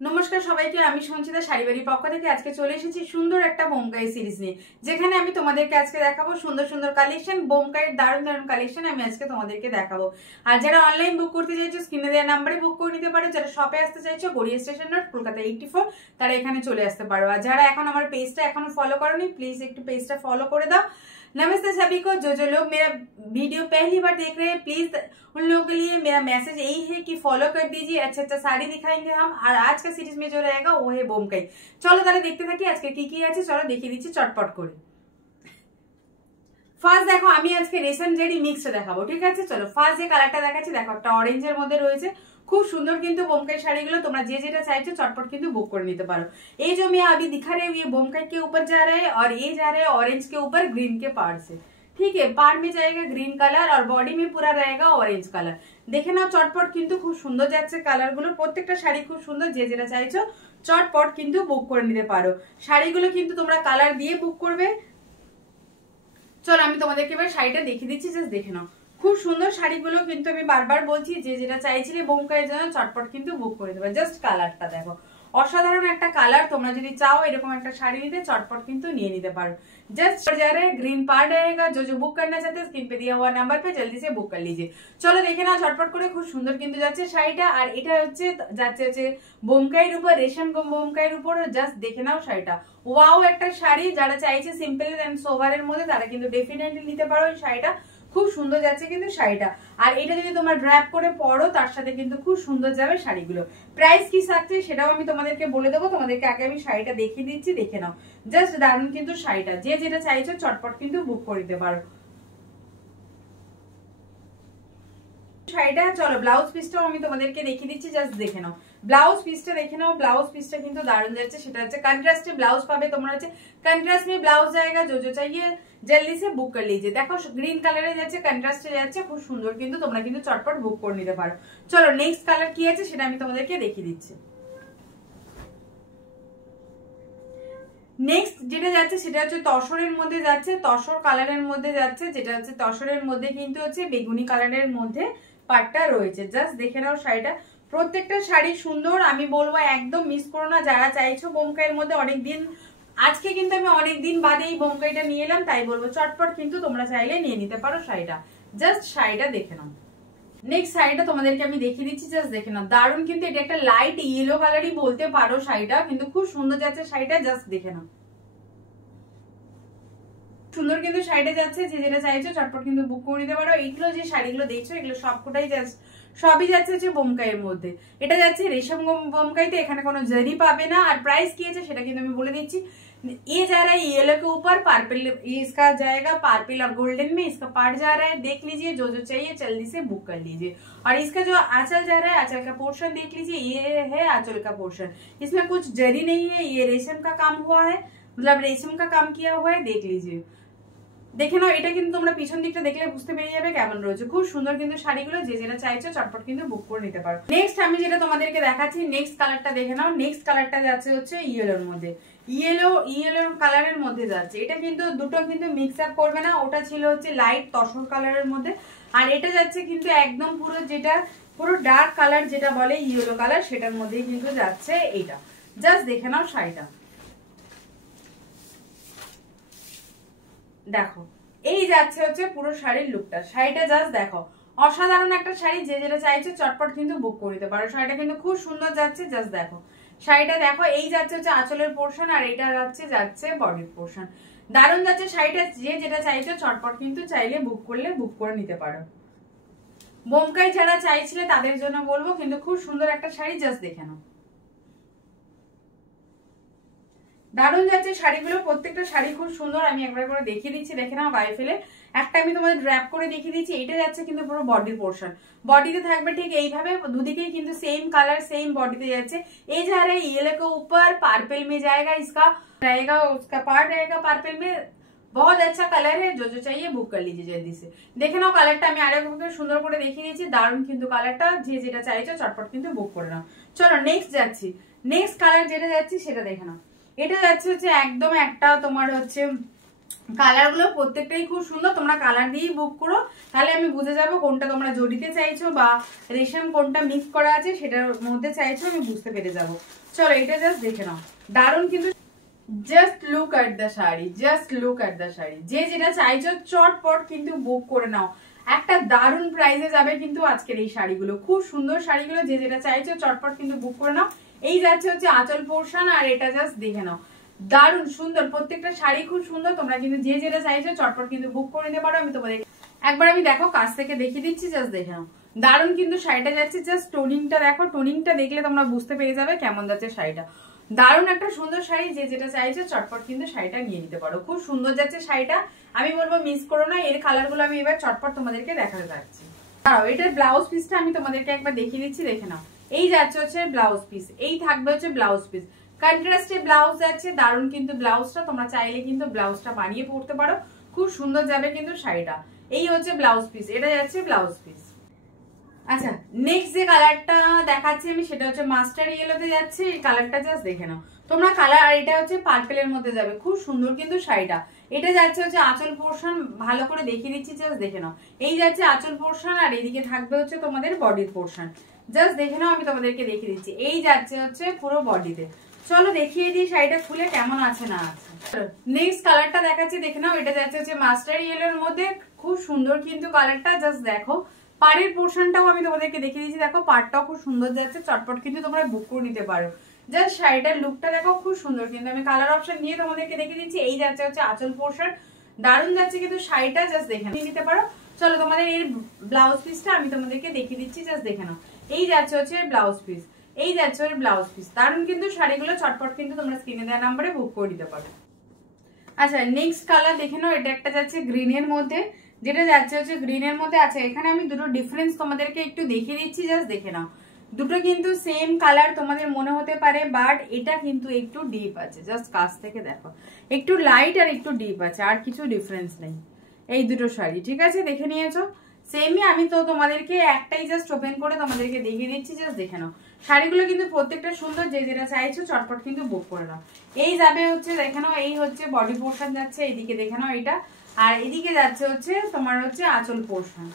নমস্কার সবাইকে, আমি সঞ্চিতা শাড়িবাড়ির পক্ষ থেকে আজকে চলে এসেছি সুন্দর একটা বোমকাই সিরিজ নিয়ে, যেখানে আমি তোমাদেরকে আজকে দেখাবো সুন্দর সুন্দর কালেকশন, বোমকাইয়ের দারুণ দারুণ কালেকশন আমি আজকে তোমাদেরকে দেখাবো। আর যারা অনলাইন বুক করতে চাইছো স্ক্রিনে দেওয়া নাম্বারে বুক করে নিতে পারো। যারা শপে আসতে চাইছো গড়িয়া স্টেশন রোড, কলকাতা 84, তারা এখানে चले আসতে পারো। আর যারা এখন আমার পেজটা এখনো ফলো করোনি, প্লিজ একটু পেজটা ফলো করে দাও। नमस्ते सभी को। जो लोग मेरा वीडियो पहली बार देख रहे हैं, प्लीज उन लोगों के लिए मेरा मैसेज यही है कि फॉलो कर दीजिए। अच्छा अच्छा साड़ी दिखाएंगे हम, और आज का सीरीज में जो रहेगा वो है বোমকাই। চলো তাহলে দেখতে থাকি আজকে কি কি আছে, চলো দেখিয়ে দিচ্ছি চটপট করে। ফার্স্ট দেখো, আমি আজকে রেশন জেডি মিক্সড দেখাবো, ঠিক আছে। চলো ফার্স্ট যে কালারটা দেখাচ্ছি, দেখো একটা অরেঞ্জের মধ্যে রয়েছে, खूब सुंदर किंतु बोमकाई শাড়িগুলো তোমরা যে যেটা চাইছো চটপট কিন্তু বুক করে নিতে পারো। ये जो मैं अभी दिखा रही हूँ ये बोमकाई के ऊपर जा रहा है, और ये जा रहा है ऑरेंज के ऊपर ग्रीन के पार्ट से, ठीक है। पार्ट में जाएगा ग्रीन कलर और बॉडी में पूरा रहेगा ऑरेंज कलर। দেখে নাও চটপট কিন্তু খুব সুন্দর যাচ্ছে কালারগুলো, প্রত্যেকটা শাড়ি খুব সুন্দর। যে যেটা চাইছো চটপট কিন্তু বুক করে নিতে পারো। শাড়িগুলো কিন্তু তোমরা কালার দিয়ে বুক করবে। চলো আমি তোমাদেরকে এবার শাড়িটা দেখিয়ে দিচ্ছি, জাস্ট দেখে নাও। খুব সুন্দর শাড়িগুলো কিন্তু আমি বারবার বলছি, যে যেটা চাইছিলে বোমকাইয়ের জন্য চটপট কিন্তু বুক করে দেবে। জাস্ট কালারটা দেখো, অসাধারণ একটা কালার। তোমরা যদি চাও এরকম একটা শাড়ি নিতে চটপট কিন্তু নিয়ে নিতে পারো। जस्ट जा रहे ग्रीन पार्ट रहेगा। जो बुक करना चाहते हैं स्क्रीन पे दिया हुआ नंबर पे जल्दी से बुक कर लीजिए। চলো দেখে নাও চটপট করে, খুব সুন্দর কিন্তু যাচ্ছে শাড়িটা। আর এটা যাচ্ছে বোমকাইয়ের উপর, রেশম বোমকাইয়ের উপর। জাস্ট দেখে নাও শাড়িটা, ওয়াও একটা শাড়ি। যারা চাইছে সিম্পল এন্ড সোভারের মধ্যে তারা কিন্তু ডেফিনেটলি নিতে পারো এই শাড়িটা। খুব সুন্দর যাচ্ছে কিন্তু শাড়িটা। আর এটা যদি তোমরা ড্র্যাপ করে পরো তার সাথে কিন্তু খুব সুন্দর যাবে শাড়িগুলো। প্রাইস কি থাকছে সেটাও আমি তোমাদেরকে বলে দেবো। তোমাদেরকে আগে আমি শাড়িটা দেখিয়ে দিচ্ছি, দেখে নাও। জাস্ট দারুণ কিন্তু শাড়িটা, যে যেটা চাইছো চটপট কিন্তু বুক করে দিতে পারো শাড়িটা। চলো ব্লাউজ পিসটাও আমি তোমাদেরকে দেখিয়ে দিচ্ছি, জাস্ট দেখে নাও। ব্লাউজ পিসটা দেখে নাও, ব্লাউজ পিসটা কিন্তু দারুণ যাচ্ছে। সেটা হচ্ছে কন্ট্রাস্টে ব্লাউজ পাবে তোমরা, হচ্ছে কন্ট্রাস্ট में ब्लाउज जाएगा। जो जो चाहिए जल्दी से बुक कर लीजिए। দেখো গ্রিন কালারে যাচ্ছে, কন্ট্রাস্টে যাচ্ছে, খুব সুন্দর কিন্তু তোমরা কিন্তু চটপট বুক করে নিতে পারো। চলো নেক্সট কালার কি আছে সেটা আমি তোমাদেরকে দেখিয়ে দিচ্ছি। নেক্সট যেটা যাচ্ছে সেটা হচ্ছে তসরের মধ্যে যাচ্ছে, তসর কালারের মধ্যে যাচ্ছে। যেটা হচ্ছে তসরের মধ্যে কিন্তু হচ্ছে বেগুনি কালারের মধ্যে পাটটা রয়েছে। জাস্ট দেখে নাও শাড়িটা, প্রত্যেকটা শাড়ি সুন্দর। আমি বলবো একদম মিস করো না। যারা চাইছো বোমকাইয়ের মধ্যে অনেকদিন, আজকে কিন্তু আমি অনেকদিন বাদে এই বোমকাইটা নিয়ে এলাম, তাই বলবো চটপট কিন্তু তোমরা চাইলে নিয়ে নিতে পারো শাড়িটা। জাস্ট শাড়িটা দেখে নাও। নেক্সট শাড়িটা তোমাদেরকে আমি দেখিয়ে দিচ্ছি, জাস্ট দেখে নাও। দারুণ কিন্তু, এটা একটা লাইট ইয়েলো কালারই বলতে পারো শাড়িটা, কিন্তু খুব সুন্দর যাচ্ছে শাড়িটা। জাস্ট দেখে নাও, সুন্দর কিন্তু শাড়িটা যাচ্ছে। যে যেটা চাইছো চটপট কিন্তু বুক করে নিতে পারো। এইগুলো যে শাড়িগুলো দেখছো এগুলো সবকটাই সবই যাচ্ছে হচ্ছে বোমকাইয়ের মধ্যে। এটা যাচ্ছে রেশম বোমকাইতে, এখানে কোনো জারি পাবে না। আর প্রাইস কি আছে সেটা কিন্তু আমি বলে দিচ্ছি। ये जा रहा है येलो के ऊपर पर्पल, ये इसका जाएगा पर्पल और गोल्डन में इसका पार्ट जा रहा है। देख लीजिए, जो जो चाहिए जल्दी से बुक कर लीजिए। और इसका जो आंचल जा रहा है, आंचल का पोर्शन देख लीजिए, ये है आंचल का पोर्शन। इसमें कुछ जरी नहीं है, ये रेशम का काम हुआ है, मतलब रेशम का काम किया हुआ है। देख लीजिए, দেখে নাও। এটা কিন্তু তোমরা পিছন দিকটা দেখলে বুঝতে পেরে যাবে কেমন রয়েছে। খুব সুন্দর কিন্তু শাড়িগুলো, যে যেটা চাইছো চটপট কিন্তু বুক করে নিতে পারো। নেক্সট আমি যেটা তোমাদেরকে দেখাচ্ছি, নেক্সট কালারটা দেখে নাও। নেক্সট কালারটা যাচ্ছে হচ্ছে ইয়েলোর মধ্যে, ইয়েলো কালারের মধ্যে যাচ্ছে। এটা কিন্তু দুটো কিন্তু মিক্স আপ করবে না, ওটা ছিল হচ্ছে লাইট তসর কালারের মধ্যে। আর এটা যাচ্ছে কিন্তু একদম পুরো যেটা পুরো ডার্ক কালার যেটা বলে ইয়েলো কালার, সেটার মধ্যেই কিন্তু যাচ্ছে এইটা। জাস্ট দেখে নাও শাড়িটা, দেখো এই যাচ্ছে হচ্ছে পুরো শাড়ির লুকটা। শাড়িটা জাস্ট দেখো, অসাধারণ একটা শাড়ি। যে যেটা চাইছে চটপট কিন্তু বুক করে দিতে পারো। শাড়িটা কিন্তু খুব সুন্দর যাচ্ছে। জাস্ট দেখো শাড়িটা, দেখো এই যাচ্ছে হচ্ছে আঁচলের পোর্শন, আর এটা যাচ্ছে বডির পোর্শন। দারুণ যাচ্ছে শাড়িটা। যে যেটা চাইছো চটপট কিন্তু চাইলে বুক করলে বুক করে নিতে পারো। বোমকাই যারা চাইছিলে তাদের জন্য বলবো, কিন্তু খুব সুন্দর একটা শাড়ি। জাস্ট দেখে নাও, দারুণ যাচ্ছে শাড়িগুলো। প্রত্যেকটা শাড়ি খুব সুন্দর। আমি একবার করে দেখিয়ে দিচ্ছি, দেখে নাও গায়ে ফেলে। একটা আমি তোমাদের ড্র্যাপ করে দেখিয়ে দিচ্ছি। এটা যাচ্ছে কিন্তু পুরো বডির পোর্শন, বডিতে থাকবে ঠিক এইভাবে। দুদিকেই কিন্তু সেম কালার सेम बॉडी যাচ্ছে। এই जा रहा है येलो के ऊपर पर्पल में जाएगा, इसका रहेगा उसका पार्ट रहेगा पर्पल में। बहुत अच्छा कलर है, जो जो चाहिए बुक कर लीजिए जल्दी से। দেখে নাও কালারটা, আমি আরেকবার সুন্দর করে দেখিয়ে দিয়েছি। দারুণ কিন্তু কালারটা, যে যেটা চাইছো চটপট কিন্তু বুক করে নাও। চলো নেক্সট যাচ্ছি। নেক্সট কালার যেটা যাচ্ছি সেটা দেখে নাও। এটা যাচ্ছে হচ্ছে একদম একটা তোমার হচ্ছে কালারগুলো প্রত্যেকটাই খুব সুন্দর, তোমরা কালার দিয়েই বুক করো, তাহলে আমি বুঝে যাবো কোনটা তোমরা জড়িতে চাইছো বা রেশম কোনটা মিক্স করা আছে সেটার মধ্যে চাইছো, আমি বুঝতে পেরে যাবো। চলো এটা জাস্ট দেখে নাও, দারুণ কিন্তু। Just look at the sari, just look at the sari. যে যেটা চাইছো চটপট কিন্তু বুক করে নাও, একটা দারুণ প্রাইসে যাবে কিন্তু আজকের এই শাড়িগুলো, খুব সুন্দর শাড়িগুলো। যে যেটা চাইছো চটপট কিন্তু বুক করে নাও। এই যাচ্ছে হচ্ছে আঁচল পোর্শন, আর এটা জাস্ট দেখে নাও, দারুণ সুন্দর, প্রত্যেকটা শাড়ি খুব সুন্দর। তোমরা কিন্তু যে যেটা চাইছো চটপট কিন্তু বুক করে নিতে পারো। আমি তোমাদের একবার আমি দেখো কাছ থেকে দেখিয়ে দিচ্ছি, জাস্ট দেখে নাও, দারুণ কিন্তু শাড়িটা যাচ্ছে। জাস্ট টোনিংটা দেখো, টোনিংটা দেখলে তোমরা বুঝতে পেরে যাবে কেমন যাচ্ছে শাড়িটা। দারুণ একটা সুন্দর শাড়ি, যে যেটা চাইছো চটপট কিন্তু শাড়িটা নিয়ে নিতে পারো, খুব সুন্দর যাচ্ছে শাড়িটা। আমি বলবো মিস করো না। এর কালার গুলো আমি এবার চটপট তোমাদেরকে দেখাতে যাচ্ছি। এটার ব্লাউজ পিসটা আমি তোমাদেরকে একবার দেখিয়ে দিচ্ছি, দেখে নাও। এই যাচ্ছে হচ্ছে ব্লাউজ পিস, এই থাকবে হচ্ছে ব্লাউজ পিস, কন্ট্রাস্টে ব্লাউজ যাচ্ছে, দারুণ কিন্তু ব্লাউজটা। তোমরা চাইলে কিন্তু ব্লাউজটা বানিয়ে পরতে পারো, খুব সুন্দর যাবে কিন্তু শাড়িটা। এই হচ্ছে ব্লাউজ পিস, এটা যাচ্ছে ব্লাউজ পিস। আচ্ছা, নেক্সট যে কালারটা দেখাচ্ছি আমি সেটা হচ্ছে মাস্টার ইয়েলোতে যাচ্ছে। এই কালারটা জাস্ট দেখে নাও তোমরা কালার, আর এটা হচ্ছে পার্পেলের মধ্যে যাবে, খুব সুন্দর কিন্তু শাড়িটা। এটা যাচ্ছে হচ্ছে আঁচল পোর্শন, ভালো করে দেখিয়ে দিচ্ছি, জাস্ট দেখে নাও। এই যাচ্ছে আঁচল পোর্শন, আর এদিকে থাকবে হচ্ছে তোমাদের বডির পোর্শন, জাস্ট দেখে নাও। আমি তোমাদেরকে দেখিয়ে দিচ্ছি, এই যাচ্ছে হচ্ছে পুরো বডিতে। চলো দেখিয়ে দিই শাড়িটা খুলে কেমন আছে না আছে। নেক্সট কালারটা দেখাচ্ছি, দেখে নাও। এটা যাচ্ছে হচ্ছে মাস্টার ইয়েলোর মধ্যে, খুব সুন্দর কিন্তু কালারটা, জাস্ট দেখো। পাড়ের পোর্শনটাও আমি তোমাদেরকে দেখিয়ে দিচ্ছি, দেখো পাড়টাও খুব সুন্দর যাচ্ছে, চটপট কিন্তু তোমরা বুক করে নিতে পারো। জাস্ট শাড়িটার লুকটা দেখো, খুব সুন্দর কিন্তু। আমি কালার অপশন নিয়ে তোমাদেরকে দেখিয়ে দিচ্ছি। এই যাচ্ছে হচ্ছে আঁচল পোর্শন, দারুণ যাচ্ছে কিন্তু শাড়িটা, জাস্ট দেখে নিতে পারো। চলো তোমাদের এর ব্লাউজ পিসটা আমি তোমাদেরকে দেখিয়ে দিচ্ছি, জাস্ট দেখে নাও। এই যাচ্ছে হচ্ছে ব্লাউজ পিস, এই যাচ্ছে ওর ব্লাউজ পিস, দারুণ কিন্তু শাড়িগুলো, চটপট কিন্তু তোমরা স্ক্রিনে দেওয়া নাম্বারে বুক করে দিতে পারো। আচ্ছা, নেক্সট কালার দেখে নাও। এটা একটা যাচ্ছে গ্রিনের মধ্যে, যেটা যাচ্ছে হচ্ছে গ্রিনের মধ্যে। আচ্ছা, এখানে আমি দুটো ডিফারেন্স তোমাদেরকে একটু দেখিয়ে দিচ্ছি, জাস্ট দেখে নাও। দুটো কিন্তু সেম কালার তোমাদের মনে হতে পারে, বাট এটা কিন্তু একটু ডিপ আছে, জাস্ট কাছ থেকে দেখো, একটু লাইট আর একটু ডিপ আছে, আর কিছু ডিফারেন্স নেই। এই দুটো শাড়ি ঠিক আছে, দেখে নিয়েছো সেমই। আমি তো তোমাদেরকে একটাই জাস্ট ওপেন করে তোমাদেরকে দেখিয়ে দিচ্ছি, জাস্ট দেখে নাও। শাড়িগুলো কিন্তু প্রত্যেকটা সুন্দর, যে যেটা চাইছো চটপট কিন্তু বুক করে নাও। এই যাবে হচ্ছে দেখে নাও, এই হচ্ছে বডি পোর্শন যাচ্ছে, এইদিকে দেখে নাও এটা, আর এদিকে যাচ্ছে হচ্ছে তোমার হচ্ছে আঁচল পোর্শন,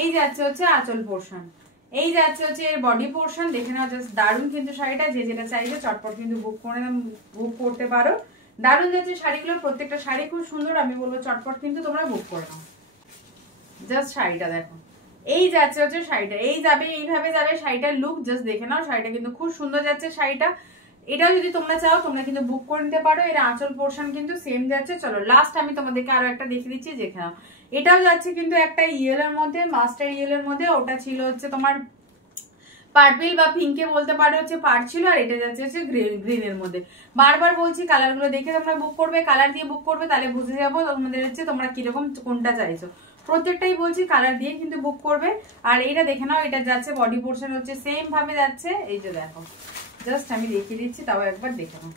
এই যাচ্ছে হচ্ছে আঁচল পোর্শন, এই যাচ্ছে হচ্ছে এর বডি পোর্শন, দেখে নাও। জাস্ট দারুণ কিন্তু শাড়িটা, যে যেটা চাইছো চটপট কিন্তু বুক করতে পারো। দারুণ যাচ্ছে শাড়িগুলো, প্রত্যেকটা শাড়ি খুব সুন্দর। আমি বলবো চটপট কিন্তু তোমরা বুক করে নাও। জাস্ট শাড়িটা দেখো, এই যাচ্ছে হচ্ছে শাড়িটা, এই যাবে এইভাবে যাবে শাড়িটার লুক, জাস্ট দেখে নাও। শাড়িটা কিন্তু খুব সুন্দর যাচ্ছে শাড়িটা। এটাও যদি তোমরা চাও তোমরা কিন্তু বুক করে নিতে পারো। এর আঁচল পোর্শন কিন্তু সেম যাচ্ছে। চলো লাস্ট আমি তোমাদেরকে আরো একটা দেখিয়ে দিচ্ছি, দেখে নাও। এটাও যাচ্ছে কিন্তু একটা ইয়েলোর মধ্যে, মাস্টার ইয়েলোর মধ্যে। ওটা ছিল হচ্ছে তোমার পার্পল বা পিঙ্কে বলতে পারো, হচ্ছে পার ছিল, আর এটা যাচ্ছে হচ্ছে গ্রিনের মধ্যে। বারবার বলছি কালারগুলো দেখে তোমরা বুক করবে, কালার দিয়ে বুক করবে, তাহলে বুঝে যাবো তোমাদের হচ্ছে তোমরা কিরকম কোনটা চাইছো। প্রত্যেকটাই বলছি কালার দিয়ে কিন্তু বুক করবে। আর এটা দেখে নাও, এটা যাচ্ছে বডি পোর্শন হচ্ছে সেম ভাবে যাচ্ছে, এই যে দেখো, জাস্ট আমি দেখিয়ে দিচ্ছি, তাও একবার দেখে নাও।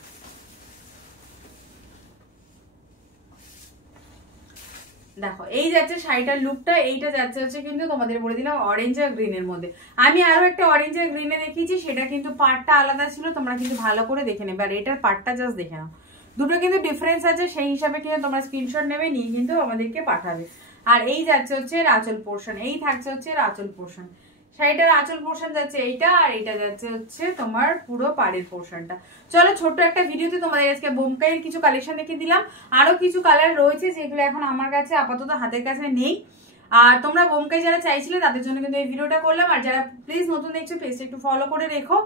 দেখো এই যাচ্ছে শাড়িটার লুকটা, এইটা যাচ্ছে হচ্ছে কিন্তু তোমাদের বলে দিলাম অরেঞ্জ আর গ্রিনের মধ্যে। আমি আরো একটা অরেঞ্জ আর গ্রিনে দেখিয়েছি, সেটা কিন্তু পার্টটা আলাদা ছিল, তোমরা কিন্তু ভালো করে দেখে নেবে। আর এটার পার্টটা জাস্ট দেখে নাও, দুটো কিন্তু ডিফারেন্স আছে, সেই হিসাবে কিন্তু তোমরা স্ক্রিনশট নেবে, নিয়ে কিন্তু আমাদেরকে পাঠাবে। আর এই যাচ্ছে হচ্ছে এর আঁচল পোর্শন, এই থাকছে হচ্ছে এর আঁচল পোর্শন। শাড়িটার আঁচল পোর্শন যাচ্ছে এইটা, আর এইটা যাচ্ছে হচ্ছে তোমার পুরো পাড়ের পোর্শনটা। চলো ছোট্ট একটা ভিডিওতে তোমাদের আজকে বোমকাইয়ের কিছু কালেকশন দেখিয়ে দিলাম। আরো কিছু কালার রয়েছে যেগুলো এখন আমার কাছে আপাতত হাতের কাছে নেই। আর তোমরা বোমকাই যারা চাইছিলে তাদের জন্য কিন্তু এই ভিডিওটা করলাম। আর যারা প্লিজ নতুন দেখছো পেজটা একটু ফলো করে রেখো,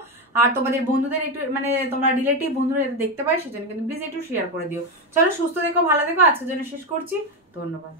আর তোমাদের বন্ধুদের একটু মানে তোমরা রিলেটিভ বন্ধুরা দেখতে পায় সেজন্য কিন্তু প্লিজ একটু শেয়ার করে দিও। চলো সুস্থ দেখো, ভালো দেখো, আজকের জন্য শেষ করছি, ধন্যবাদ।